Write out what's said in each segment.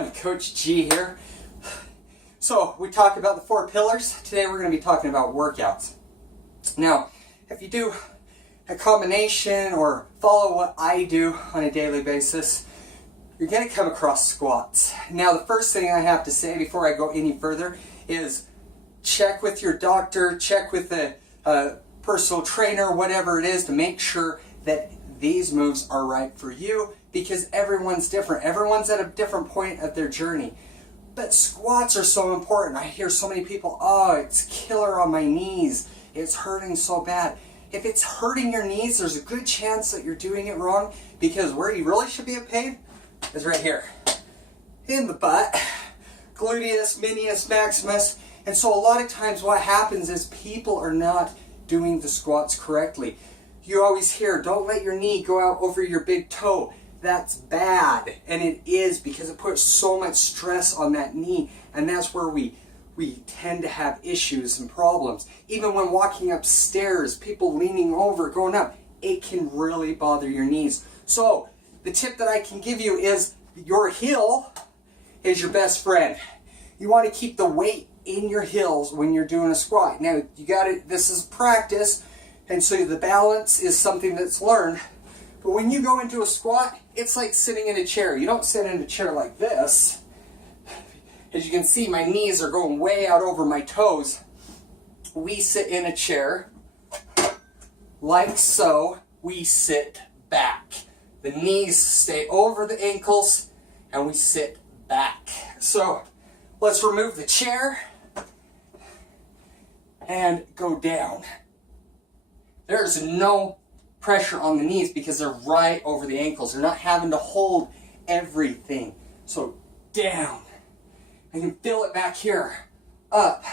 Coach G here. So we talked about the 4 pillars. Today we're going to be talking about workouts. Now, if you do a combination or follow what I do on a daily basis, you're going to come across squats. Now, the first thing I have to say before I go any further is check with your doctor, check with the personal trainer, whatever it is, to make sure that these moves are right for you, because everyone's different. Everyone's at a different point of their journey. But squats are so important. I hear so many people, oh, it's killer on my knees. It's hurting so bad. If it's hurting your knees, there's a good chance that you're doing it wrong, because where you really should be in pain is right here. In the butt. Gluteus, minius, maximus. And so a lot of times what happens is people are not doing the squats correctly. You always hear, don't let your knee go out over your big toe. That's bad. And it is, because it puts so much stress on that knee. And that's where we tend to have issues and problems. Even when walking upstairs, people leaning over, going up, it can really bother your knees. So the tip that I can give you is your heel is your best friend. You want to keep the weight in your heels when you're doing a squat. Now, you got it. This is practice. And so the balance is something that's learned. But when you go into a squat, it's like sitting in a chair. You don't sit in a chair like this. As you can see, my knees are going way out over my toes. We sit in a chair like so. We sit back. The knees stay over the ankles and we sit back. So let's remove the chair and go down. There's no pressure on the knees because they're right over the ankles. They're not having to hold everything. So down. I can feel it back here. Up.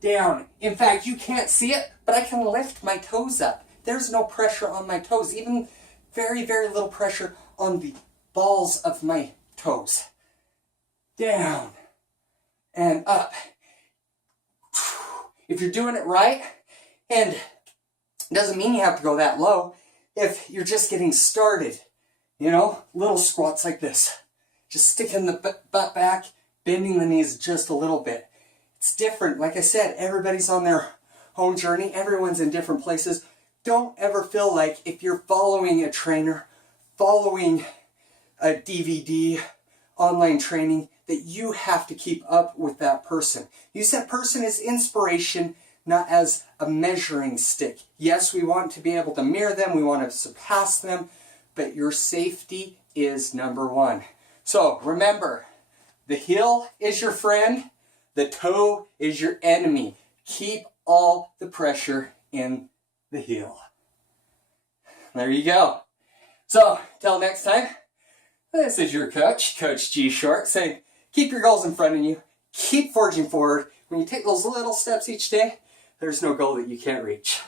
Down. In fact, you can't see it, but I can lift my toes up. There's no pressure on my toes. Even very, very little pressure on the balls of my toes. Down. And up. If you're doing it right, and it doesn't mean you have to go that low. If you're just getting started, little squats like this. Just sticking the butt back, bending the knees just a little bit. It's different. Like I said, everybody's on their own journey. Everyone's in different places. Don't ever feel like if you're following a trainer, following a DVD, online training, that you have to keep up with that person. Use that person as inspiration, not as a measuring stick. Yes, we want to be able to mirror them, we want to surpass them, but your safety is number one. So remember, the heel is your friend, the toe is your enemy. Keep all the pressure in the heel. There you go. So, till next time, this is your coach, CoachGShort, saying, keep your goals in front of you, keep forging forward. When you take those little steps each day, there's no goal that you can't reach.